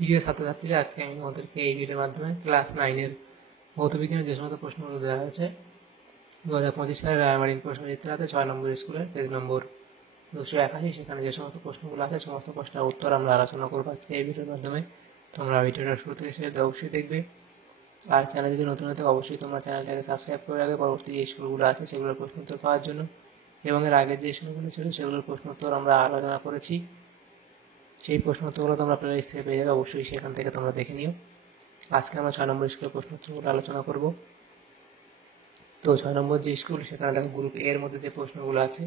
প্রিয় ছাত্রছাত্রীরা, আজকে আমি তোমাদেরকে এই ভিডিওর মাধ্যমে ক্লাস 9-এর ভৌতবিজ্ঞানের যে সমস্ত প্রশ্নগুলো দেওয়া হয়েছে 2025 সালের রায়মার্টিন প্রশ্নচিত্রাতে 6 নম্বর স্কুলের পেজ নম্বর 281, সেখানে যে সমস্ত প্রশ্নগুলো আছে সমস্ত প্রশ্নের উত্তর আমরা আলোচনা করবো আজকে এই ভিডিওর মাধ্যমে। তোমরা ভিডিওটা শুরু থেকে শেষ অবশ্যই দেখবে, আর চ্যানেল যদি নতুন হয়ে থাকে অবশ্যই তোমরা চ্যানেলটাকে সাবস্ক্রাইব করে রাখবে পরবর্তী যে স্কুলগুলো আছে সেগুলোর প্রশ্ন উত্তর পাওয়ার জন্য। এবং এর আগের যে স্কুলগুলো ছিল সেগুলোর প্রশ্ন উত্তর আমরা আলোচনা করেছি, সেই প্রশ্ন উত্তরগুলো তোমরা প্লেলিস্ট থেকে পেয়ে যাবে, অবশ্যই সেখান থেকে তোমরা দেখে নিও। আজকে আমরা 6 নম্বর স্কুলের প্রশ্ন উত্তরগুলো আলোচনা করব। তো 6 নম্বর যে স্কুল, সেখানে দেখো গ্রুপ এর মধ্যে যে প্রশ্নগুলো আছে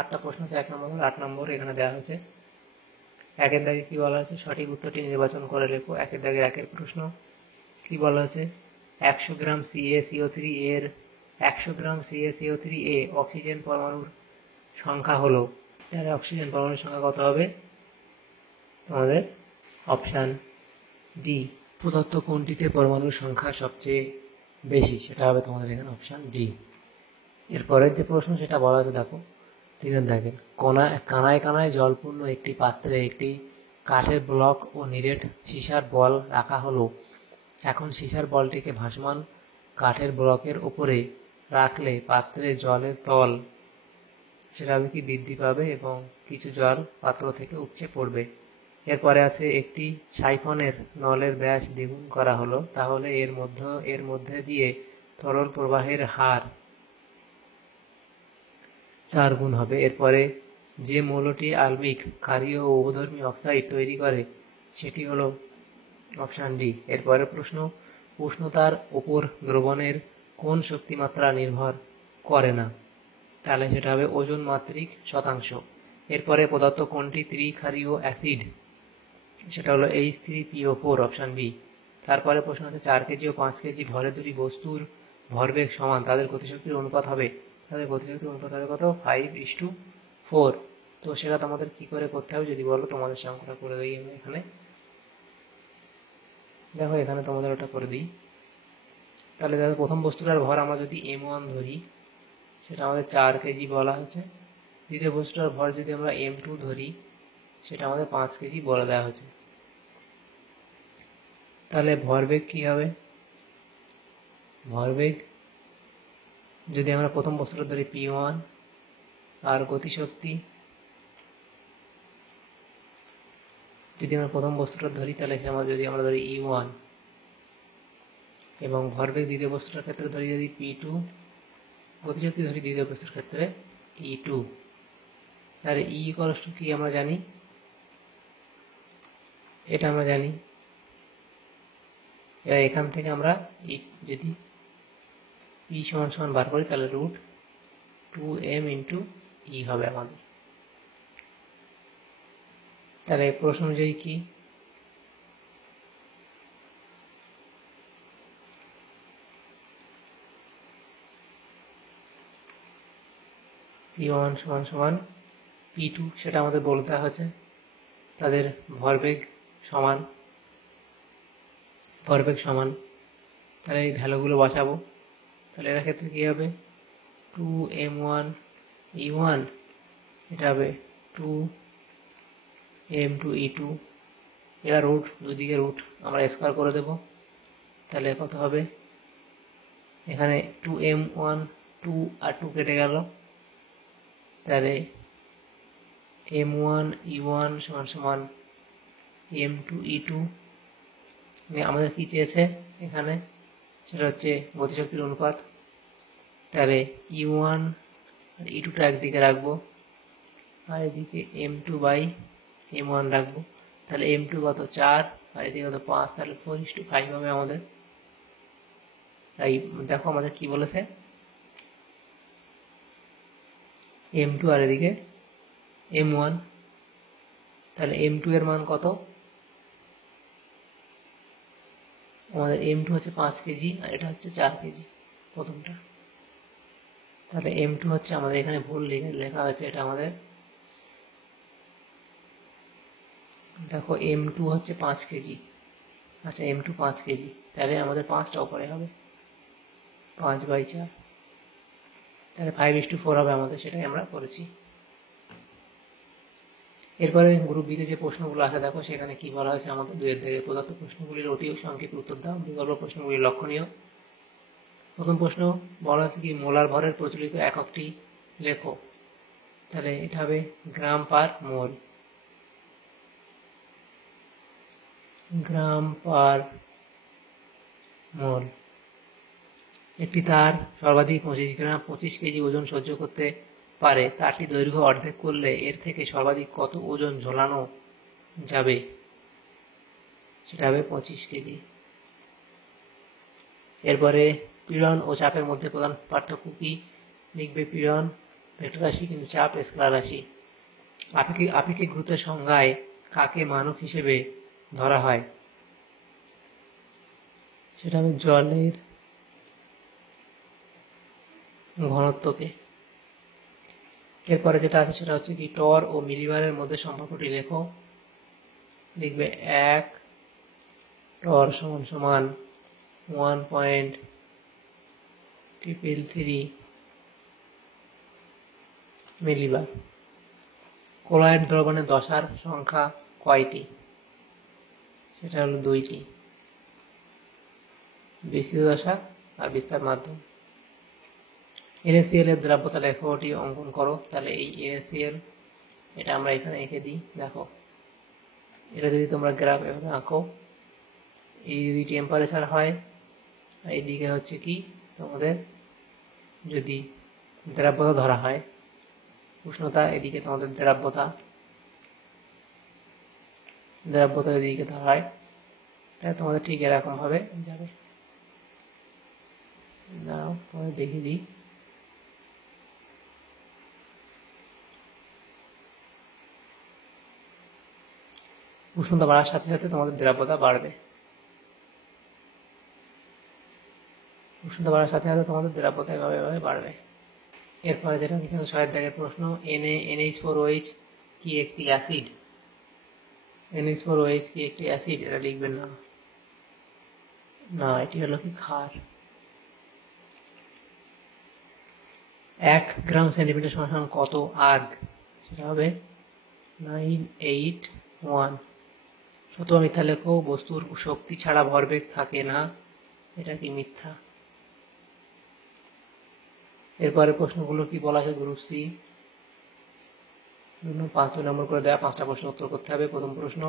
8টা প্রশ্ন আছে, 1 নম্বর 8 নম্বর এখানে দেওয়া হয়েছে। একের দাগে কি বলা আছে, সঠিক উত্তরটি নির্বাচন করে লেখো। একের দাগের একের প্রশ্ন কি বলা আছে, 100 গ্রাম CaCO3 এর 100 গ্রাম CaCO3 এ অক্সিজেন পরমাণুর সংখ্যা হলো, তাহলে অক্সিজেন পরমাণুর সংখ্যা কত হবে তোমাদের? Option D. প্রদত্ত কোনটিতে পরমাণুর সংখ্যা সবচেয়ে বেশি, সেটা হবে তোমাদের এখানে অপশান ডি। এরপরের যে প্রশ্ন সেটা বলা আছে দেখো 3 দাগের, কানায় কানায় জলপূর্ণ একটি পাত্রে একটি কাঠের ব্লক ও নিরেট সীসার বল রাখা হলো। এখন সীসার বলটিকে ভাসমান কাঠের ব্লকের উপরে রাখলে পাত্রে জলের তল সেটা কি বৃদ্ধি পাবে এবং কিছু জল পাত্র থেকে উপচে পড়বে। এরপরে আছে একটি সাইফনের নলের ব্যাস দ্বিগুণ করা হলো, তাহলে এর মধ্যে দিয়ে তরল প্রবাহের হার 4 গুণ হবে। এরপরে যে মৌলটি আলমিক, ক্ষারীয় ও উভধর্মী অক্সাইড তৈরি করে সেটি হলো অপশান ডি। এরপরে প্রশ্ন, উষ্ণতার উপর দ্রবণের কোন শক্তিমাত্রা নির্ভর করে না, তাহলে সেটা হবে ওজন মাত্রিক শতাংশ। এরপরে প্রদত্ত কোনটি ত্রিক্ষারীয় অ্যাসিড, সেটা হলো H3PO4, অপশান বি। তারপরে প্রশ্ন আছে 4 কেজি ও 5 কেজি ভরের দুটি বস্তুর ভরবেগ সমান, তাদের গতিশক্তির অনুপাত হবে, তাদের গতিশক্তির অনুপাত হবে কত? 5:4। তো সেটা তোমাদের কি করে করতে হবে যদি বলো, তোমাদের সংখ্যাটা করে দিই আমি এখানে। দেখো এখানে তোমাদের ওটা করে দিই। তাহলে দেখো প্রথম বস্তুটার ভর আমরা যদি M1 ধরি, সেটা আমাদের 4 কেজি বলা হয়েছে। দ্বিতীয় বস্তুটার ভর যদি আমরা M2 ধরি, সেটা আমাদের 5 কেজি বলে দেওয়া হয়েছে। তাহলে ভরবেগ কি হবে? ভরবেগ যদি আমরা প্রথম বস্তুটা ধরি P1, আর গতিশক্তি যদি আমরা প্রথম বস্তুটা ধরি তাহলে যদি আমরা ধরি E1, এবং ভরবেগ দ্বিতীয় বস্তুটার ক্ষেত্রে ধরি যদি P2, গতিশক্তি ধরি দ্বিতীয় বস্তুর ক্ষেত্রে E2, তাহলে E = কি আমরা জানি, এটা আমরা জানি। এবার এখান থেকে আমরা যদি P = বার করি তাহলে √2m × E হবে আমাদের। তাহলে প্রশ্ন অনুযায়ী কি, P1 = P2, সেটা আমাদের বলতে হয়েছে। তাদের ভরবেগ সমান, তাহলে এই ভ্যালুগুলো বসাবো। তাহলে এর ক্ষেত্রে কী হবে, 2m1 E1, এটা হবে 2m2 E2। এবার দুদিকে আমরা স্কোয়ার করে দেব, তাহলে কত হবে, এখানে 2m1 2 আর 2 কেটে গেল, তাহলে m1 E1 = m2 E2। আমাদের কি চেয়েছে এখানে, সেটা হচ্ছে গতিশক্তির অনুপাত। তাহলে E1 আর E2টা একদিকে রাখবো, আর এদিকে m2/m1 রাখবো। তাহলে m2 কত 4 আর এদিকে কত 5, তাহলে 4:5 হবে আমাদের। তাই দেখো আমাদের কি বলেছে, m2 আর এদিকে m1, তাহলে m2 এর মান কত, আমাদের m2 হচ্ছে 5 কেজি আর এটা হচ্ছে 4 কেজি প্রথমটা। তাহলে m2 হচ্ছে আমাদের এখানে ভুল লেখা হয়েছে, এটা আমাদের দেখো m2 হচ্ছে 5 কেজি। আচ্ছা, m2 5 কেজি, তাহলে আমাদের 5টা উপরে হবে, 5/4, তাহলে 5:4 হবে আমাদের, সেটাই আমরা করেছি। এরপরে গ্রুপ বিতে যে প্রশ্নগুলো আছে দেখো সেখানে কি বলা হয়েছে আমাদের 2 থেকে প্রদত্ত প্রশ্নগুলির অতি সংক্ষেপে উত্তর দাও, বিকল্প প্রশ্নগুলি লক্ষণীয়। প্রথম প্রশ্ন বলা হচ্ছে কি মোলার ভরের প্রচলিত এককটি লেখো, তাহলে এটা হবে গ্রাম পার মোল। গ্রাম পার মোল। একটি তার সর্বাধিক 25 কেজি ওজন সহ্য করতে পারে, তারটি দৈর্ঘ্য অর্ধেক করলে এর থেকে সর্বাধিক কত ওজন ঝোলানো যাবে, সেটা হবে 25 কেজি। এরপরে পীড়ন ও চাপের মধ্যে প্রধান পার্থক্য কি, লিখবে পীড়ন ভেক্টর রাশি কিন্তু চাপ স্কেলার রাশি। আপেক্ষিক গুরুত্বের সংজ্ঞায় কাকে মানক হিসেবে ধরা হয়, সেটা হবে জলের ঘনত্বকে। এরপরে যেটা আছে সেটা হচ্ছে কি টর ও মিলিবারের মধ্যে সম্পর্কটি লেখো, লিখবে 1 টর সমান সমান 1.333 মিলিবার। কোলয়েড দ্রবণের দশার সংখ্যা কয়টি, সেটা হলো 2টি, বিস্তৃত দশা আর বিস্তার মাধ্যম। NaCl এর দ্রাব্যতা লেখাটি অঙ্কন করো, তাহলে এই NaCl এটা আমরা এখানে এঁকে দিই। দেখো এটা যদি তোমরা গ্রাফ এভাবে আঁকো, এই যদি টেম্পারেচার হয়, এইদিকে হচ্ছে কি তোমাদের যদি দ্রাব্যতা ধরা হয় উষ্ণতা, এদিকে তোমাদের দ্রাব্যতা এদিকে ধরা হয়, তাহলে তোমাদের ঠিক এরকম ভাবে যাবে। দাঁড়াও তোমাদের দেখিয়ে দিই। উষ্ণতা বাড়ার সাথে সাথে তোমাদের দ্রাব্যতা বাড়বে, উষ্ণতা বাড়ার সাথে সাথে তোমাদের দ্রাব্যতা এভাবে বাড়বে। এরপরে যেটা কিন্তু 6 দাগের প্রশ্ন, NaNH4OH কি একটি অ্যাসিড, NH4OH কি একটি অ্যাসিড, এটা লিখবেন না, এটি হলো কি ক্ষার। 1 গ্রাম সেন্টিমিটার সমান কত আর্গ, সেটা হবে 981। সত্য বা মিথ্যা লেখো, বস্তুর শক্তি ছাড়া ভরবেগ থাকে না, এটা কি মিথ্যা। এরপরে প্রশ্নগুলো কি বলা আছে গ্রুপ সি, 5 নম্বর করে দেওয়া 5টা প্রশ্ন উত্তর করতে হবে। প্রথম প্রশ্ন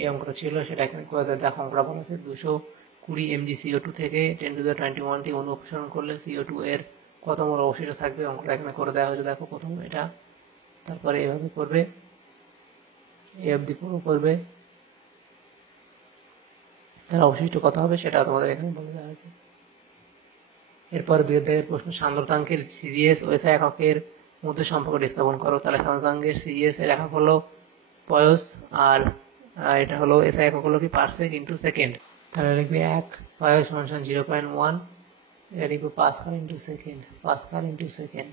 এই অঙ্কটা ছিল, সেটা এখানে করে দেওয়া। দেখো অঙ্কটা বলা আছে 220 mg CO2 থেকে 10⁻21টি অণু অপসারণ করলে CO2 এর কত মোল অবশিষ্ট থাকবে, অঙ্কটা এখানে করে দেওয়া হয়েছে। দেখো প্রথম এটা, তারপরে এভাবে করবে, এ অবধি পুরো করবে, তার অবশিষ্ট কত হবে সেটা তোমাদের এখানে বলে দেওয়া হয়েছে। এরপরে 2 দাগের প্রশ্ন, সান্দ্রতাঙ্কের সিজিএস ও এসআই এককের মধ্যে সম্পর্কটি স্থাপন করো, তাহলে সান্দ্রতাঙ্কের সিজিএস এর একক হলো পয়স, আর এটা হলো এসআই একক হলো কি পারসেক ইন্টু সেকেন্ড। তাহলে লিখবে 1 পয়স সমান 0.1, এটা লিখবো Pascal into second, Pascal into second.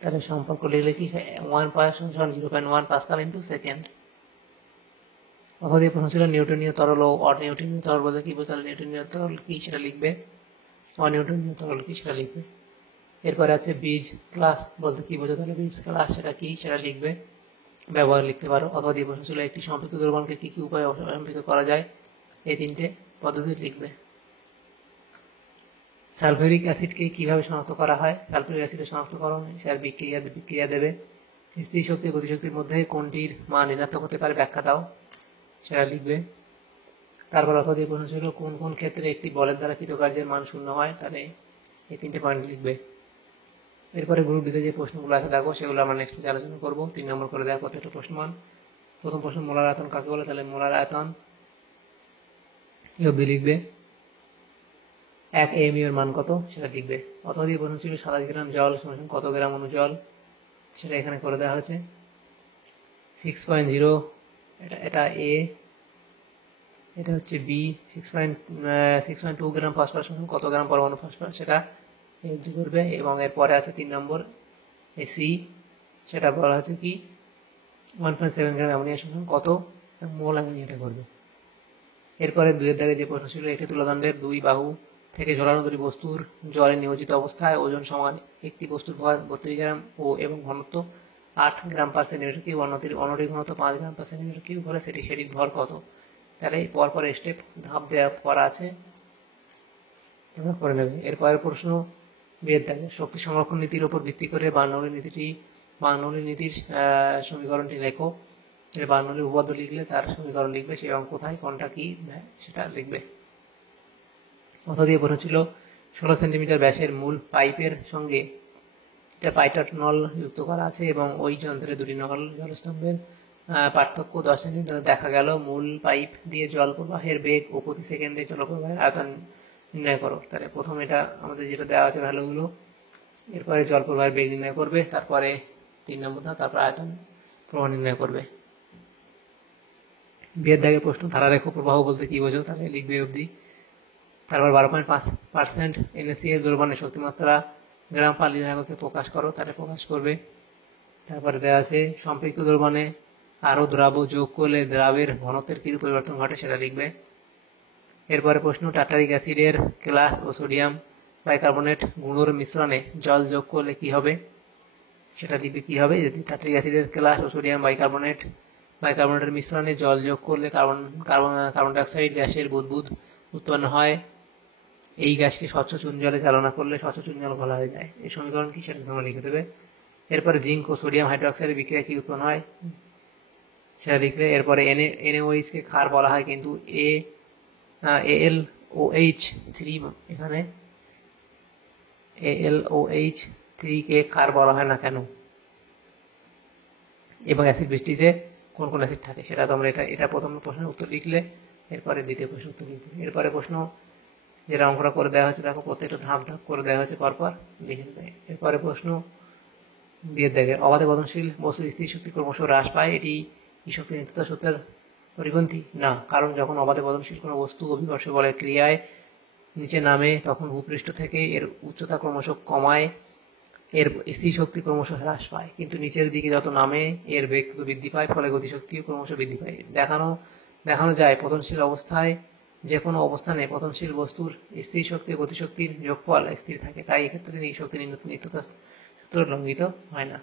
তাহলে সম্পর্ক লিখলে কি 1 পয়স সমান 0.1 পাস্কাল ইন্টু সেকেন্ড। অথবা প্রশ্ন ছিল নিউটনীয় তরল ও অনিউটনীয় তরল বলতে কি বোঝালে, নিউটনীয় তরল কি সেটা লিখবে, অনিউটনীয় তরল কি সেটা লিখবে। এরপরে আছে বীজ ক্লাস বলতে কি বোঝো, তাহলে বীজ ক্লাস সেটা কি সেটা লিখবে, ব্যবহার লিখতে পারো। অথবা প্রশ্ন ছিল একটি সম্পৃক্ত দ্রবণকে কি কি উপায়ে সম্পৃক্ত করা যায়, এই 3টে পদ্ধতি লিখবে। সালফিউরিক অ্যাসিডকে কিভাবে শনাক্ত করা হয়, সালফিউরিক অ্যাসিডের শনাক্তকরণ স্যার বিক্রিয়া দেবে। স্থির শক্তি ও গতিশক্তির মধ্যে কোনটির মান ঋণাত্মক হতে পারে, ব্যাখ্যা দাও, সেটা লিখবে। তারপর অথবা প্রশ্ন ছিল কোন কোন ক্ষেত্রে একটি বলের দ্বারা কৃতকার্যের মান 0 হয়, তাহলে এই 3টে পয়েন্ট লিখবে। এরপরে গ্রুপ ডিতে যে প্রশ্নগুলো আছে দেখো সেগুলো আমরা নেক্সট আলোচনা করবো। 3 নম্বর করে দেখো প্রত্যেকটা প্রশ্নমান। প্রথম প্রশ্ন মোলার আয়তন কাকে বলে, তাহলে মোলার আয়তন এই অবধি লিখবে। 1 AMU এর মান কত সেটা লিখবে। অথবা প্রশ্ন ছিল 27 গ্রাম জল সমান কত গ্রাম অণু জল, সেটা এখানে করে দেওয়া হয়েছে। 6.0 এটা এ, এটা হচ্ছে বি। 6.2 গ্রাম ফসফরাস সমান কত গ্রাম পরমাণু ফসফরাস, সেটা এফডি করবে। এবং এরপরে আছে 3 নম্বর সি, সেটা বলা আছে কি 1.7 গ্রাম অ্যামোনিয়া সমান কত মোল অ্যামোনিয়াটা করবে। এরপরে 2 দাগে যে প্রশ্ন ছিল, একটি তুলাদণ্ডের 2 বাহু থেকে ঝোলানো দুটি বস্তুর জলে নিয়োজিত অবস্থায় ওজন সমান একটি বস্তুর ভর 32 গ্রাম ও এবং ঘনত্ব 8 গ্রাম পার সেন্টিমিটার কিউব, অন্যটির ঘনত্ব 5 গ্রাম পার সেন্টিমিটার কিউব হলে সেটির ভর কত। তাহলে পরপর স্টেপ ধাপ দেওয়া করা আছে, তোমরা করে নেবে। এরপরের প্রশ্ন বিয়ের দাগে শক্তি সংরক্ষণ নীতির উপর ভিত্তি করে বার্নৌলি নীতির সমীকরণটি লেখো। এর বার্নৌলি উপপাদ্য লিখলে তার সমীকরণ লিখবে, সে এবং কোথায় কোনটা কি সেটা লিখবে। অথবা দিয়ে প্রশ্ন ছিল 16 সেন্টিমিটার ব্যাসের মূল পাইপের সঙ্গে এটা পাইটার নল যুক্ত করা আছে এবং ওই যন্ত্রে দুটি নল জলস্তম্ভের পার্থক্য 10 সেন্টিমিটার। দেখা গেল মূল পাইপ দিয়ে জল প্রবাহের বেগ ও প্রতি সেকেন্ডে জলপ্রবাহের আয়তন নির্ণয় করো। তাহলে প্রথম এটা আমাদের যেটা দেওয়া আছে ভ্যালুগুলো, এরপরে জল প্রবাহের বেগ নির্ণয় করবে, তারপরে 3 নম্বর ধাপ, তারপর আয়তন প্রবাহ নির্ণয় করবে। বিয়ের দাগের প্রশ্ন ধারারেখ প্রবাহ বলতে কি বোঝো, তাহলে লিখবে অবধি। তারপর 12.5% NaCl দ্রবণের শক্তিমাত্রা গ্রাম পার লিটার এককে প্রকাশ করো, তাহলে প্রকাশ করবে। তারপরে দেওয়া আছে সম্পৃক্ত দ্রবণে আরও দ্রাব্য যোগ করলে দ্রাবের ঘনত্বের কি পরিবর্তন ঘটে, সেটা লিখবে। এরপরে প্রশ্ন টার্টারিক অ্যাসিডের ক্লাস ও সোডিয়াম বাইকার্বনেট গুঁড়োর মিশ্রণে জল যোগ করলে কি হবে, সেটা লিখবে। কি হবে, যদি টার্টারিক অ্যাসিডের ক্লাস ও সোডিয়াম বাইকার্বনেটের মিশ্রণে জল যোগ করলে কার্বন ডাইঅক্সাইড গ্যাসের বুদবুদ উৎপন্ন হয়। এই গ্যাসকে স্বচ্ছ চুন জলে চালনা করলে স্বচ্ছ চুন জল ঘোলা হয়ে যায়। এই সমীকরণ কি, সেটা তোমরা লিখে দেবে। এরপরে জিঙ্ক ও সোডিয়াম হাইড্রোক্সাইডের বিক্রিয়া কি উৎপন্ন হয়, সেটা লিখলে। এরপরে NaOH কে ক্ষার বলা হয়, কিন্তু AlOH3 এখানে AlOH3 কে ক্ষার বলা হয় না কেন, এবং অ্যাসিড বৃষ্টিতে কোন কোন অ্যাসিড থাকে, সেটা তোমরা এটা প্রথম প্রশ্নের উত্তর লিখলে। এরপরে দ্বিতীয় প্রশ্নের উত্তর লিখবে। এরপরে প্রশ্ন যেটা অঙ্কটা করে দেওয়া হয়েছে, দেখো প্রত্যেকটা ধাপ ধাপ করে দেওয়া হয়েছে, পরপর লিখে নেবে। এরপরে প্রশ্ন বিয়ের দাগের অবাধে বদনশীল বস্তুর স্থির শক্তি ক্রমশ হ্রাস পায়, এটি কি শক্তি নিত্যতা সূত্রের পরিপন্থী? না, কারণ যখন অবাধে বদনশীল কোনো বস্তু অভিকর্ষ বলের ক্রিয়ায় নিচে নামে তখন ভূপৃষ্ঠ থেকে এর উচ্চতা ক্রমশ কমায়, এর স্থির শক্তি ক্রমশ হ্রাস পায়, কিন্তু নিচের দিকে যত নামে এর বেগ তত বৃদ্ধি পায়, ফলে গতিশক্তিও ক্রমশ বৃদ্ধি পায়। দেখানো যায় পতনশীল অবস্থায় যে কোনো অবস্থানে পতনশীল বস্তুর স্থির শক্তি ও গতিশক্তির যোগফল স্থির থাকে, তাই এক্ষেত্রে এই শক্তি নিত্যতা সূত্র লঙ্ঘিত হয় না।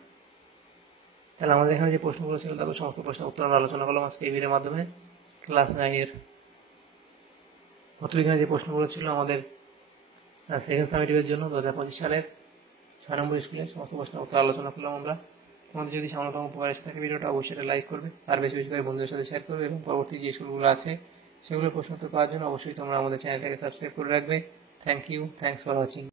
তাহলে আমাদের এখানে যে প্রশ্নগুলো ছিল, তাহলে সমস্ত প্রশ্নের উত্তর আমরা আলোচনা করলাম আজকে এই ভিডিওর মাধ্যমে। ক্লাস 9-এর ভৌতবিজ্ঞানের যে প্রশ্নগুলো ছিল আমাদের সেকেন্ড সামেটিভের জন্য 2025 সালের 6 নম্বর স্কুলের সমস্ত প্রশ্নের উত্তর আলোচনা করলাম আমরা। তোমাদের যদি সামান্যতম উপকার এসে থাকে ভিডিওটা অবশ্যই লাইক করবে, আর বেশি বেশি করে বন্ধুদের সাথে শেয়ার করবে, এবং পরবর্তী যে স্কুলগুলো আছে সেগুলোর প্রশ্ন উত্তর পাওয়ার জন্য অবশ্যই তোমরা আমাদের চ্যানেলটাকে সাবস্ক্রাইব করে রাখবে। Thank you, thanks for watching.